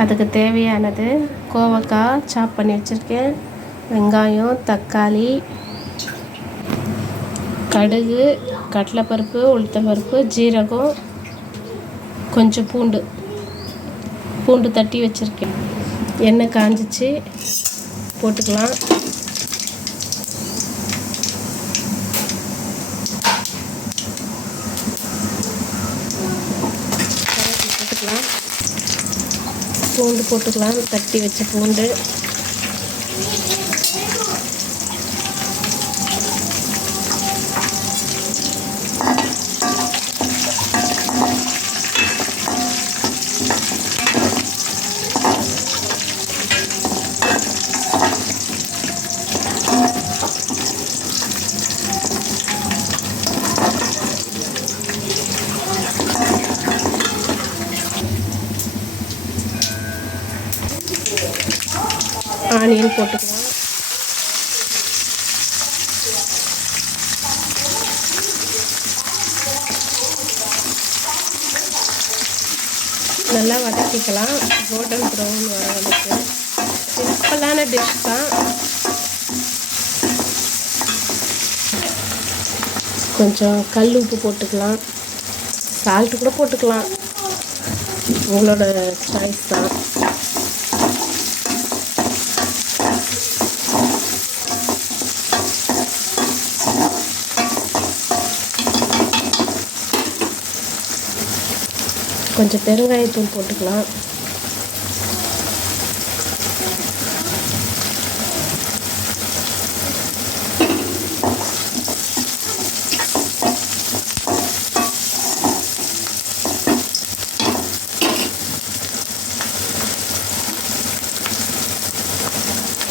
அதுக்கு தேவையானது கோவக்காய் சாப் பண்ணி வச்சுருக்கேன், வெங்காயம், தக்காளி, கடுகு, கடலைப்பருப்பு, உளுத்தம்பருப்பு, ஜீரகம், கொஞ்சம் பூண்டு தட்டி வச்சுருக்கேன். எண்ணெய் காஞ்சிச்சு, போட்டுக்கலாம். பூண்டு போட்டுக்கலாம், தட்டி வச்ச பூண்டு. ஆனியன் போட்டுக்கலாம். நல்லா வதக்கிக்கலாம், கோல்டன் ப்ரௌன் வர வரைக்கும். சிம்பிளான டிஷ் தான். கொஞ்சம் கல் உப்பு போட்டுக்கலாம், சால்ட்டு கூட போட்டுக்கலாம், உங்களோட சாய்ஸ் தான். கொஞ்சம் பெருங்காயத்தூள் போட்டுக்கலாம்.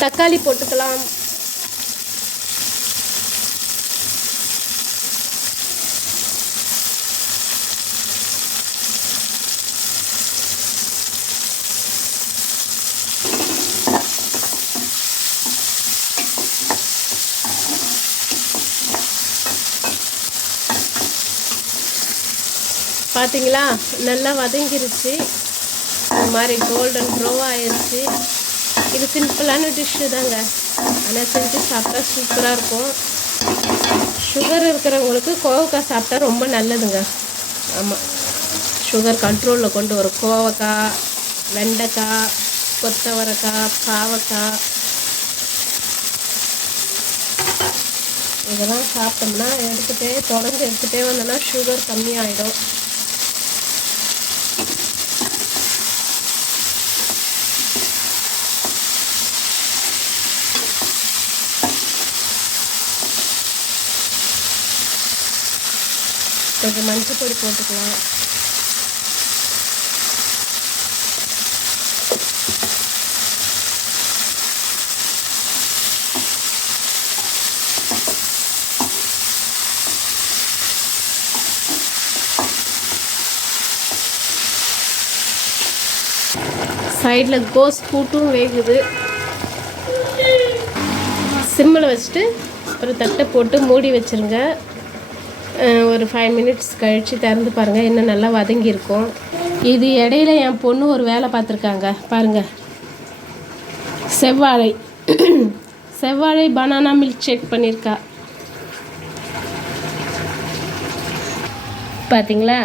தக்காளி போட்டுக்கலாம். பார்த்தீங்களா, நல்லா வதங்கிருச்சு, இந்த மாதிரி கோல்டன் ப்ரௌன் ஆயிடுச்சு. இது சிம்பிளான டிஷ்ஷு தாங்க, ஆனால் செஞ்சு சாப்பிட்டா சூப்பராக இருக்கும். சுகர் இருக்கிறவங்களுக்கு கோவக்காய் சாப்பிட்டா ரொம்ப நல்லதுங்க. ஆமாம், சுகர் கண்ட்ரோலில் கொண்டு வரும். கோவக்காய், வெண்டைக்காய், கொத்தவரைக்காய், பாவக்காய் இதெல்லாம் சாப்பிட்டோம்னா தொடர்ந்து எடுத்துகிட்டே வந்தோம்னா சுகர் கம்மியாகிடும். கொஞ்சம் மஞ்சள் பொடி போட்டுக்கலாம். சைடில் கோஸ் கூட்டும் வேகுது. சிம்மில் வச்சுட்டு ஒரு தட்டை போட்டு மூடி வச்சுருங்க. ஒரு 5 மினிட்ஸ் கழித்து திறந்து பாருங்கள், இன்னும் நல்லா வதங்கியிருக்கும். இது இடையில என் பொண்ணு ஒரு வேலை பார்த்துருக்காங்க பாருங்கள். செவ்வாழை பனானா மில்க் ஷேக் பண்ணியிருக்கா. பார்த்தீங்களா,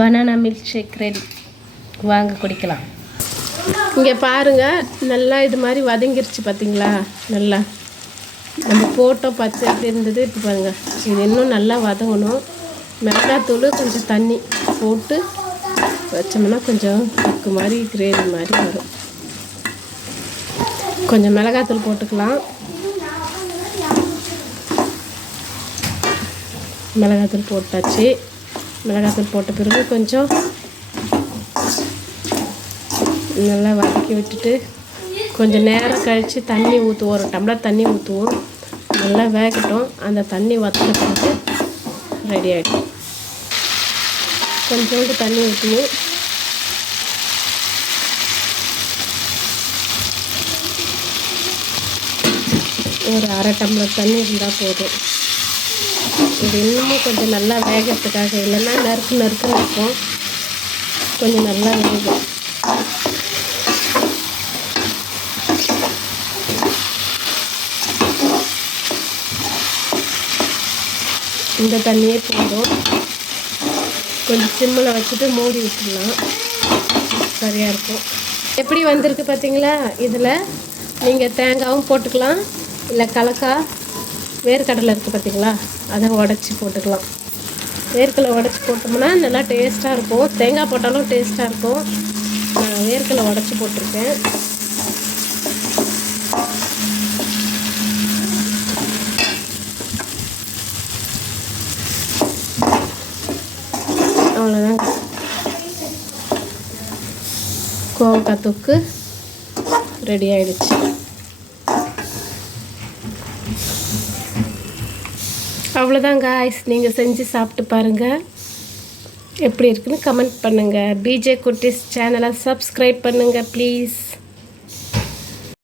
பனானா மில்க் ஷேக் ரெடி. வாங்க குடிக்கலாம். இங்கே பாருங்கள், நல்லா இது மாதிரி வதங்கிருச்சு. பார்த்தீங்களா, நல்லா நம்ம போட்டோம் பச்சை எப்படி இருந்தது. இப்போ பாருங்கள், இது இன்னும் நல்லா வதங்கணும். மிளகாத்தூள் கொஞ்சம் தண்ணி போட்டு வச்சோம்னா கொஞ்சம் தொக்கு மாதிரி கிரேவி மாதிரி வரும். கொஞ்சம் மிளகாத்தூள் போட்டுக்கலாம். மிளகாத்தூள் போட்டாச்சு. மிளகாத்தூள் போட்ட பிறகு கொஞ்சம் நல்லா வதக்கி விட்டுட்டு கொஞ்சம் நேரம் கழித்து தண்ணி ஊற்றுவோம். ஒரு டம்ளர் தண்ணி ஊற்றுவோம். நல்லா வேகட்டும். அந்த தண்ணி வற்றுறதுக்கு ரெடி ஆகிடும். கொஞ்சோண்டு தண்ணி ஊற்றணும். ஒரு அரை டம்ளர் தண்ணி இருந்தால் போதும். இது இன்னமும் கொஞ்சம் நல்லா வேகிறதுக்காக, இல்லைன்னா நறுக்குன்னு இருக்கும். கொஞ்சம் நல்லா வேகும். இந்த தண்ணியே போதும். கொஞ்சம் சிம்மில் வச்சுட்டு மூடி விட்டுடலாம், சரியாக இருக்கும். எப்படி வந்திருக்கு பார்த்தீங்களா? இதில் நீங்கள் தேங்காயும் போட்டுக்கலாம், இல்லை கலக்காய் வேர்க்கடலை இருக்குது பார்த்தீங்களா, அதை உடச்சி போட்டுக்கலாம். வேர்க்கடலை உடச்சி போட்டோம்னா நல்லா டேஸ்ட்டாக இருக்கும். தேங்காய் போட்டாலும் டேஸ்ட்டாக இருக்கும். நான் வேர்க்கடலை உடச்சி போட்டிருக்கேன். அவ்வளோதாங்க, கோவக்காய் தொக்கு ரெடி ஆகிடுச்சு. அவ்வளோதான் காய்ஸ், நீங்கள் செஞ்சு சாப்பிட்டு பாருங்கள், எப்படி இருக்குன்னு கமெண்ட் பண்ணுங்கள். பிஜே குட்டீஸ் சேனலை சப்ஸ்கிரைப் பண்ணுங்கள் ப்ளீஸ்.